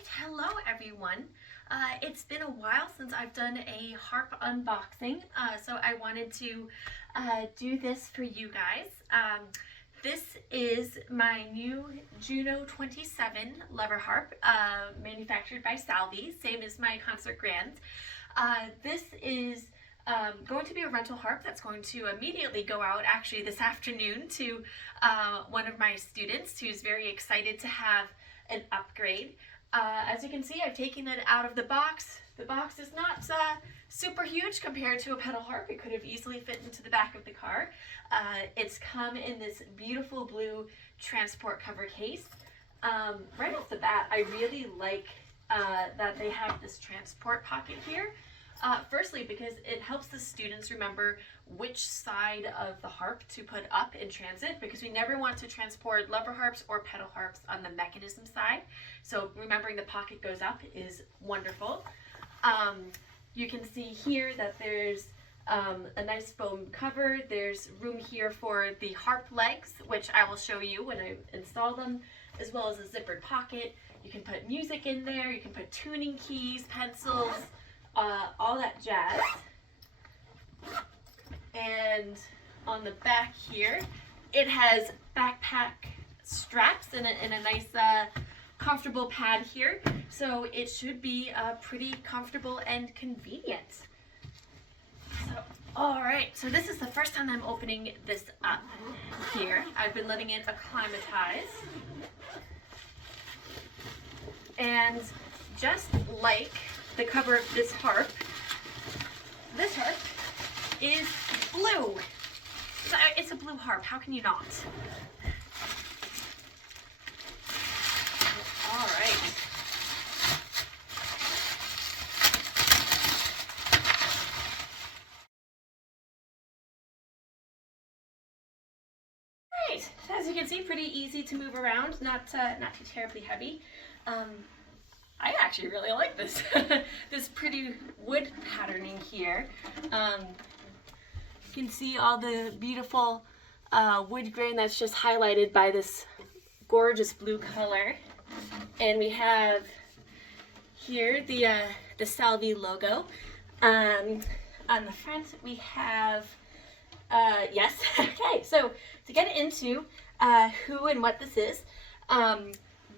Alright, hello everyone. It's been a while since I've done a harp unboxing, so I wanted to do this for you guys. This is my new Juno 27 lever harp, manufactured by Salvi, same as my concert grand. This is going to be a rental harp that's going to immediately go out actually this afternoon to one of my students who's very excited to have an upgrade. As you can see, I've taken it out of the box. The box is not super huge compared to a pedal harp. It could have easily fit into the back of the car. It's come in this beautiful blue transport cover case. Right off the bat, I really like that they have this transport pocket here. Firstly, because it helps the students remember which side of the harp to put up in transit, because we never want to transport lever harps or pedal harps on the mechanism side. So remembering the pocket goes up is wonderful. You can see here that there's a nice foam cover. There's room here for the harp legs, which I will show you when I install them, as well as a zippered pocket. You can put music in there. You can put tuning keys, pencils, all that jazz. And on the back here, it has backpack straps and a nice comfortable pad here, so it should be pretty comfortable and convenient. So, all right, so this is the first time I'm opening this up here. I've been letting it acclimatize, and just like the cover of this harp is blue. It's a blue harp. How can you not? All right. Right. As you can see, pretty easy to move around. Not too terribly heavy. I actually really like this this pretty wood patterning here. You can see all the beautiful wood grain that's just highlighted by this gorgeous blue color. And we have here the Salvi logo. On the front we have, yes, okay, so to get into who and what this is,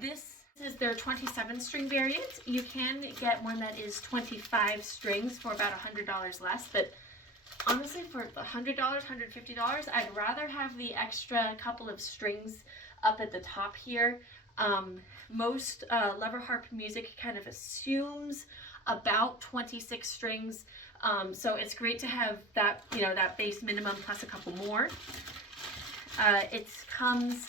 this is their 27 string variant. You can get one that is 25 strings for about $100 less, but honestly for $100, $150, I'd rather have the extra couple of strings up at the top here. Most lever harp music kind of assumes about 26 strings, so it's great to have that, that base minimum plus a couple more. It comes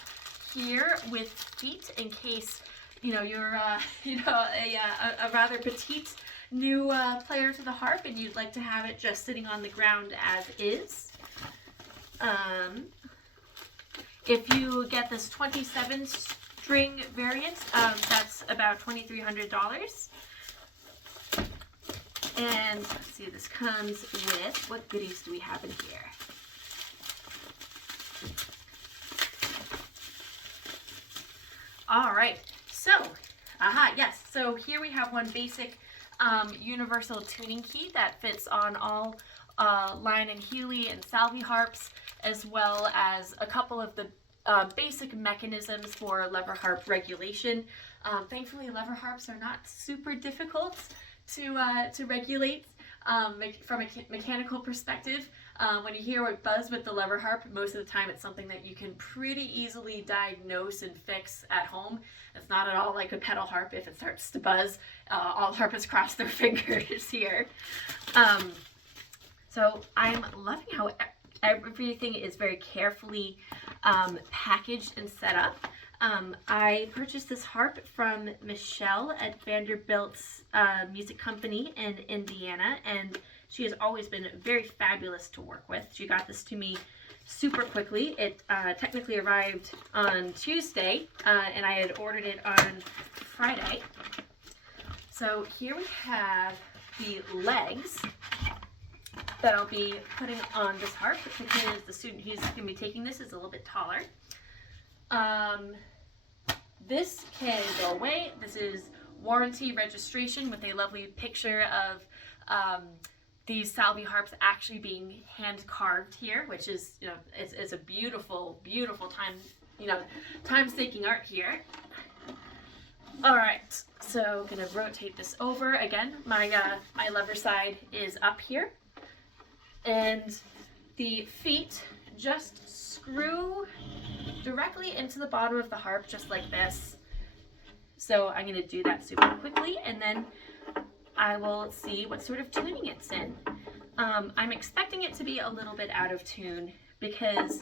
here with feet in case you're a rather petite new player to the harp and you'd like to have it just sitting on the ground as is. If you get this 27 string variant, that's about $2,300. And let's see, this comes with, what goodies do we have in here? All right, so, yes, so here we have one basic universal tuning key that fits on all Lion and Healy and Salvi harps, as well as a couple of the basic mechanisms for lever harp regulation. Thankfully, lever harps are not super difficult to regulate from a mechanical perspective. When you hear a buzz with the lever harp, most of the time it's something that you can pretty easily diagnose and fix at home. It's not at all like a pedal harp. If it starts to buzz, all harpists cross their fingers here. So I'm loving how everything is very carefully packaged and set up. I purchased this harp from Michelle at Vanderbilt's music company in Indiana, and she has always been very fabulous to work with. She got this to me super quickly. It technically arrived on Tuesday, and I had ordered it on Friday. So here we have the legs that I'll be putting on this harp, because the student who's going to be taking this is a little bit taller. This can go away. This is warranty registration with a lovely picture of these Salvi harps actually being hand carved here, which is, you know, it's a beautiful, beautiful time-staking art here. All right, so I'm gonna rotate this over again. My lever side is up here, and the feet just screw directly into the bottom of the harp, just like this. So I'm gonna do that super quickly, and then I will see what sort of tuning it's in. I'm expecting it to be a little bit out of tune because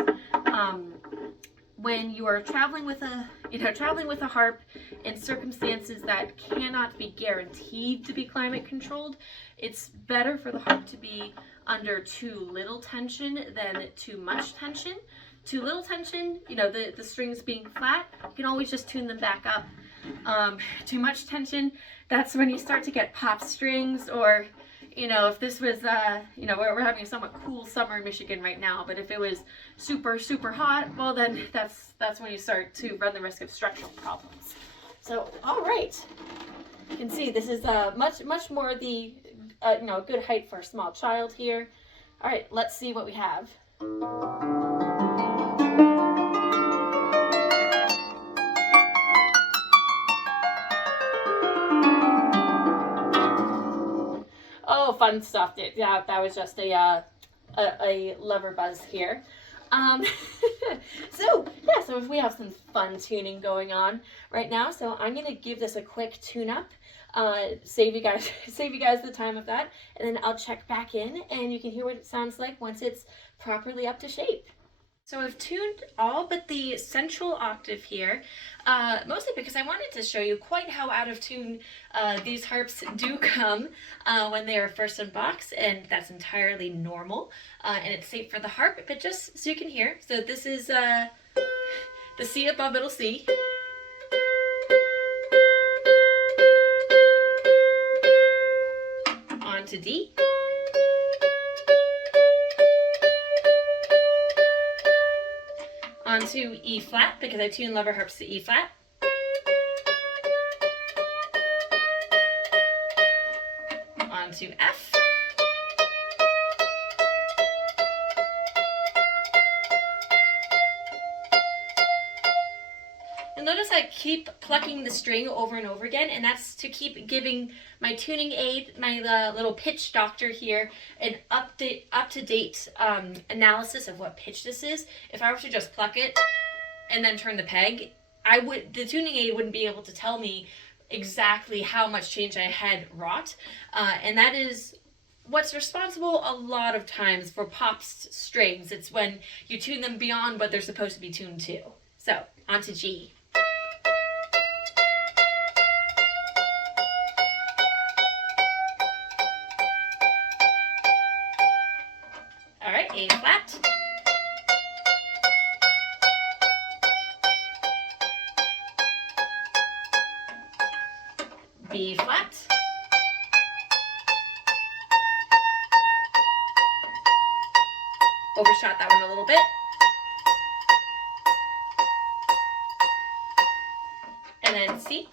when you are traveling with a harp in circumstances that cannot be guaranteed to be climate controlled, it's better for the harp to be under too little tension than too much tension. Too little tension, you know, the strings being flat, you can always just tune them back up. Too much tension, that's when you start to get pop strings, or, you know, if this was, you know, we're having a somewhat cool summer in Michigan right now, but if it was super, super hot, well then that's when you start to run the risk of structural problems. So, all right, you can see this is much more the, you know, good height for a small child here. All right, let's see what we have. Oh, fun stuff. Yeah, that was just a lever buzz here. So if we have some fun tuning going on right now, so I'm gonna give this a quick tune-up, save you guys the time of that, and then I'll check back in, and you can hear what it sounds like once it's properly up to shape. So I've tuned all but the central octave here, mostly because I wanted to show you quite how out of tune these harps do come when they are first unboxed, and that's entirely normal, and it's safe for the harp, but just so you can hear. So this is the C above middle C, on to D, onto E flat, because I tune lever harps to E flat, onto F, and notice I keep plucking the string over and over again, and that's to keep giving my tuning aid, my little pitch doctor here, an up-to-date analysis of what pitch this is. If I were to just pluck it and then turn the peg, the tuning aid wouldn't be able to tell me exactly how much change I had wrought, and that is what's responsible a lot of times for pops strings. It's when you tune them beyond what they're supposed to be tuned to. So, on to G. A flat, B flat, overshot that one a little bit, and then C,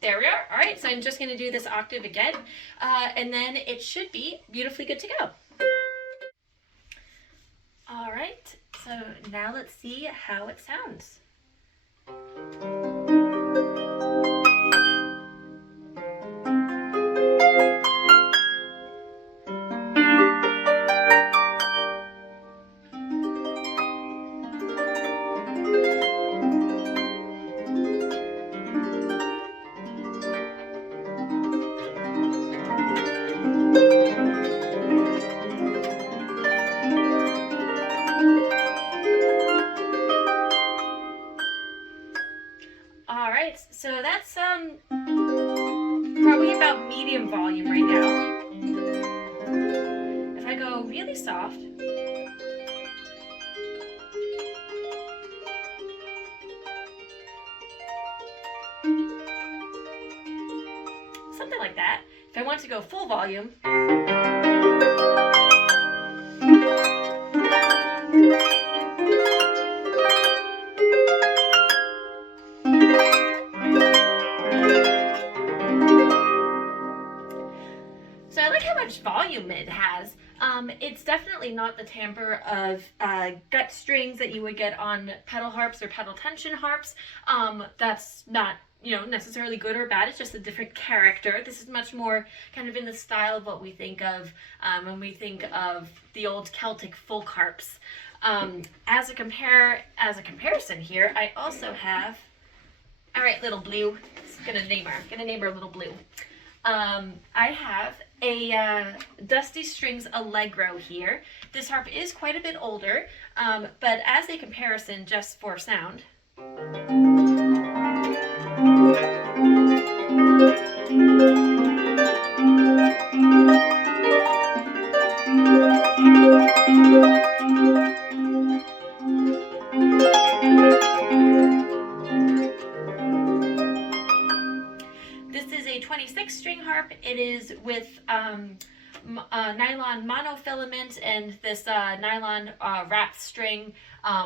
there we are. All right, so I'm just going to do this octave again, and then it should be beautifully good to go. All right, so now let's see how it sounds. So that's probably about medium volume right now. If I go really soft, something like that. If I want to go full volume, It's definitely not the timbre of gut strings that you would get on pedal harps or pedal tension harps. That's not, you know, necessarily good or bad. It's just a different character. This is much more kind of in the style of what we think of when we think of the old Celtic folk harps. As a comparison here, I also have, all right, Little Blue. Gonna name her Little Blue. I have a Dusty Strings Allegro here. This harp is quite a bit older, but as a comparison, just for sound. This is a 26-string harp. It is with nylon monofilament and this nylon wrapped string.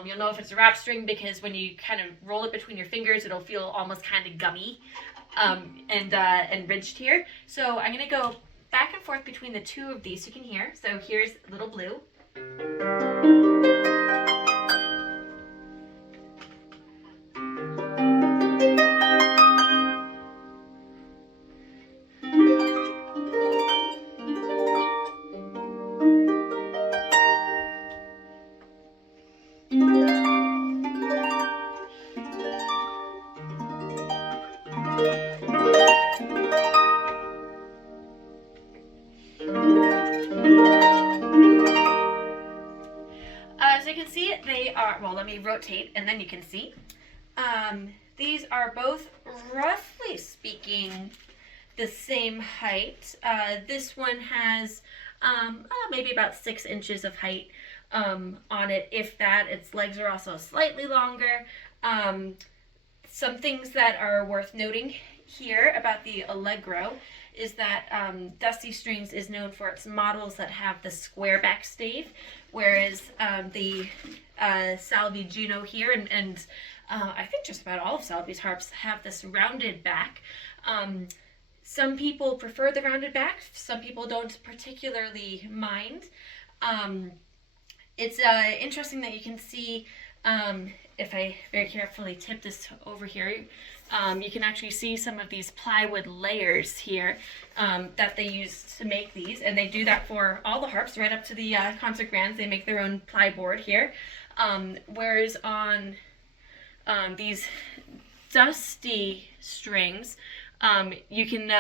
You'll know if it's a wrapped string because when you kind of roll it between your fingers, it'll feel almost kind of gummy and ridged here. So I'm going to go back and forth between the two of these so you can hear. So here's Little Blue. So you can see they are, well, let me rotate and then you can see. These are both, roughly speaking, the same height. This one has maybe about 6 inches of height on it, if that. Its legs are also slightly longer. Some things that are worth noting here about the Allegro is that Dusty Strings is known for its models that have the square back stave, whereas the Salvi Juno here, and I think just about all of Salvi's harps have this rounded back. Some people prefer the rounded back, some people don't particularly mind. It's interesting that you can see, if I very carefully tip this over here, you can actually see some of these plywood layers here that they use to make these, and they do that for all the harps right up to the concert grands. They make their own plyboard here, whereas on these Dusty Strings, you can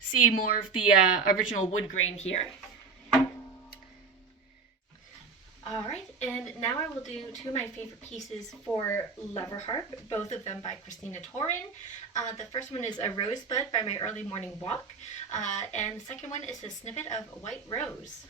see more of the original wood grain here. Alright, and now I will do two of my favorite pieces for lever harp, both of them by Christina Tourin. The first one is a Rosebud by My Early Morning Walk, and the second one is a snippet of White Rose.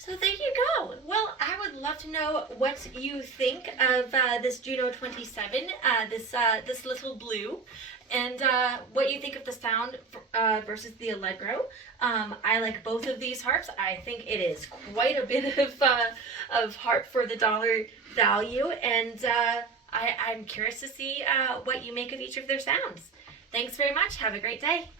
So there you go. Well, I would love to know what you think of this Juno 27, this little blue, and what you think of the sound versus the Allegro. I like both of these harps. I think it is quite a bit of harp for the dollar value, and I'm curious to see what you make of each of their sounds. Thanks very much. Have a great day.